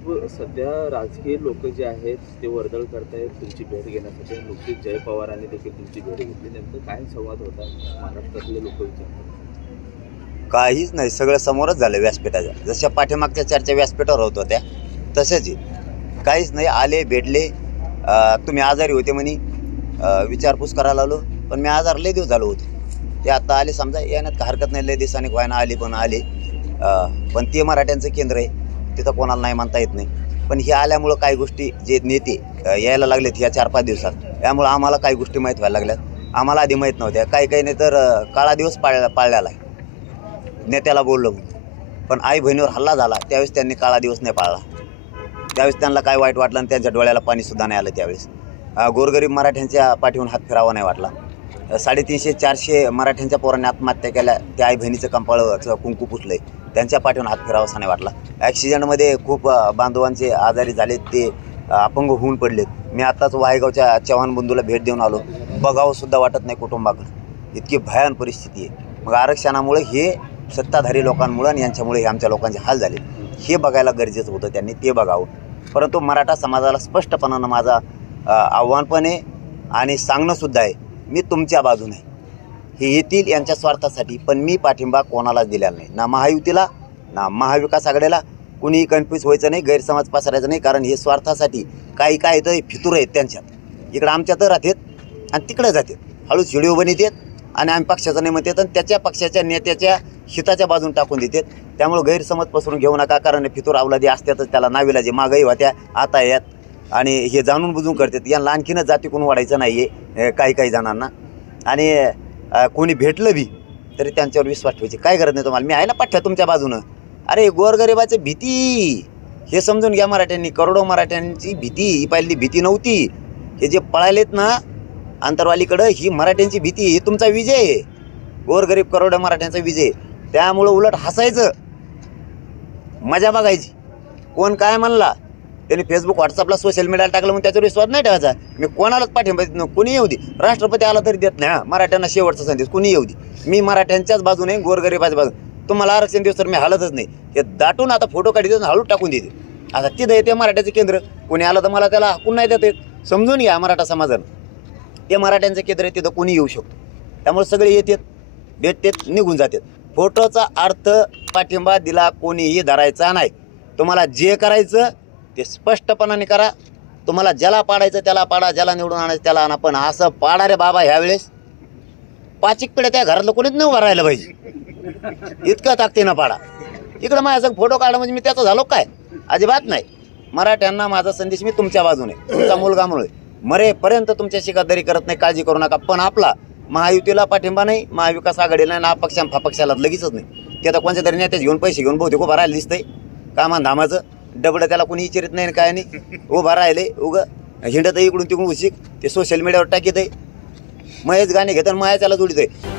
साहेब सध्या राजकीय लोक जे आहेत ते वर्दळ करतायत तुमची भेट घेण्यासाठी. नुकतीच जय पवारांनी देखील तुमची भेट घेतली. नेमकं काय संवाद होता महाराष्ट्रातले लोक विचारतात? काहीच नाही. सगळं समोरच झालं व्यासपीठाच्या जशा पाठीमागच्या चर्चा व्यासपीठावर होत होत्या तसेच काहीच नाही. आले भेटले. तुम्ही आजारी होते म्हणे. विचारपूस करायला आलो पण मी आजार लय दिवस झालो होतो. ते आता आले समजा. येण्यात हरकत नाही. लय दिवसाने व्हायना आले पण आले. पण ते मराठ्यांचं केंद्र आहे. तिथं कोणाला नाही म्हणता येत नाही. पण हे आल्यामुळं काही गोष्टी जे नेते यायला लागलेत ह्या चार पाच दिवसात. त्यामुळं आम्हाला काही गोष्टी माहीत व्हायला लागल्यात. आम्हाला आधी माहीत नव्हत्या. काही काही नाही तर काळा दिवस पाळला पाळलेला आहे नेत्याला बोललो पण आई बहिणीवर हल्ला झाला. त्यावेळेस त्यांनी काळा दिवस नाही पाळला. त्यावेळेस त्यांना काय वाईट वाटलं आणि त्यांच्या डोळ्याला पाणीसुद्धा नाही आलं त्यावेळेस. गोरगरीब मराठ्यांच्या पाठीहून हात फिरावा नाही वाटला. साडेतीनशे चारशे मराठ्यांच्या पोरांनी आत्महत्या केल्या. त्या आई बहिणीचं कंपाळचं कुंकू पुसलंय. त्यांच्या पाठीवर हात फिरावासा नाही वाटला. ॲक्सिडेंटमध्ये खूप बांधवांचे आजारी झालेत ते अपंग होऊन पडलेत. मी आत्ताच वाहेगावच्या चव्हाण बंधूला भेट देऊन आलो. बघावं सुद्धा वाटत नाही कुटुंबाकडं. इतकी भयान परिस्थिती आहे. मग आरक्षणामुळे हे सत्ताधारी लोकांमुळं आणि यांच्यामुळे हे आमच्या लोकांचे हाल झाले. हे बघायला गरजेचं होतं त्यांनी ते बघावं. परंतु मराठा समाजाला स्पष्टपणानं माझा आव्हान पण आहे आणि सांगणंसुद्धा आहे. मी तुमच्या बाजूने आहे. हे येतील यांच्या स्वार्थासाठी पण मी पाठिंबा कोणालाच दिलेला नाही. ना महायुतीला ना महाविकास आघाडीला. कुणीही कन्फ्यूज व्हायचं नाही गैरसमज पसरायचा नाही कारण हे स्वार्थासाठी काही काय तर फितूर आहेत त्यांच्यात. इकडं आमच्यात राहतात आणि तिकडे जातात. हळूच व्हिडिओ बनवतात आणि आम्ही पक्षाचं नाही म्हणतात आणि त्याच्या पक्षाच्या नेत्याच्या हिताच्या बाजून टाकून देतात. त्यामुळे गैरसमज पसरून घेऊ नका कारण फितूर अवलादी असतातच त्याला नाविलाजी मागही होत्या आता यात. आणि हे जाणून बुजून करतात यांना आणखीनच जाती कोण वाढायचं नाही आहे काही काही जणांना. आणि कोणी भेटलं बी तरी त्यांच्यावर विश्वास ठेवायची. काय गरज नाही तुम्हाला? मी आहे ना पाठ्या तुमच्या बाजूनं. अरे गोरगरिबाची भीती! हे समजून घ्या मराठ्यांनी. करोडो मराठ्यांची भीती ही पहिली भीती नव्हती. हे जे पळालेत ना आंतरवालीकडं ही मराठ्यांची भीती ही तुमचा विजय. आहे गोरगरीब करोडो मराठ्यांचा विजय. त्यामुळं उलट हसायचं. मजा बघायची. कोण काय म्हणला? त्यांनी फेसबुक व्हॉट्सअपला सोशल मीडियाला टाकलं म्हणून त्याच्यावर विश्वास नाही ठेवायचा. मी कोणालाच पाठिंबा देत कोणी येऊ दे. राष्ट्रपती आला तरी देत नाही हा. मराठ्यांना शेवटचा संदेश. कोणी येऊ दे. मी मराठ्यांच्याच बाजूने गोरगरीबाच्या बाजूने. तुम्हाला आरक्षण दिवस तर मी हालतच नाही. हे दाटून आता फोटो काढते आणि हळू टाकून देते. आता तिथं येते मराठ्याचं केंद्र. कोणी आलं तर मला त्याला हाकून नाही देत. समजून घ्या मराठा समाजानं ते मराठ्यांचं केंद्र आहे तिथं कोणी येऊ शकतो. त्यामुळे सगळे येतात भेटतात निघून जातात. फोटोचा अर्थ पाठिंबा दिला कोणीही धरायचा नाही. तुम्हाला जे करायचं ते स्पष्टपणाने करा. तुम्हाला ज्याला पाडायचं त्याला पाडा ज्याला निवडून आणायचं त्याला आणा. पण असं पाडा रे बाबा ह्यावेळेस. पाचिक पिढ्या त्या घरातलं कोणीच नाही उभं राहिलं पाहिजे. इतकं ताकदीनं पाडा. इकडं माझ्या फोटो काढा म्हणजे मी त्याचा झालो काय? अजिबात नाही. मराठ्यांना माझा संदेश मी तुमच्या बाजूने. तुमचा मुलगा म्हणून. मरेपर्यंत तुमच्याशी गद्दारी करत नाही काळजी करू नका. पण आपला महायुतीला पाठिंबा नाही महाविकास आघाडीला ना अपक्षा फापक्षाला लगेचच नाही. ते आता कोणत्या तरी नेत्याच घेऊन पैसे घेऊन बहुतेक उभं राहिलं दिसतंय. कामान धामाचं. डबडं त्याला कोणी विचारत नाही आणि काय नाही. उभा राहिले उगं हिंडत इकडून तिकडून उशिक. ते सोशल मीडियावर टाकीत आहे. महेश गाणे घेतात माया त्याला जोडीत आहे.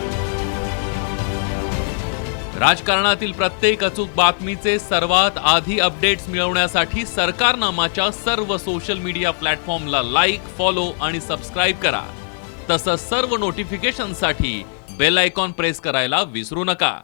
राजकारणातील प्रत्येक अचूक बातमीचे सर्वात आधी अपडेट्स मिळवण्यासाठी सरकारनामाच्या सर्व सोशल मीडिया प्लॅटफॉर्मला लाईक फॉलो आणि सबस्क्राईब करा. तसंच सर्व नोटिफिकेशनसाठी बेल आयकॉन प्रेस करायला विसरू नका.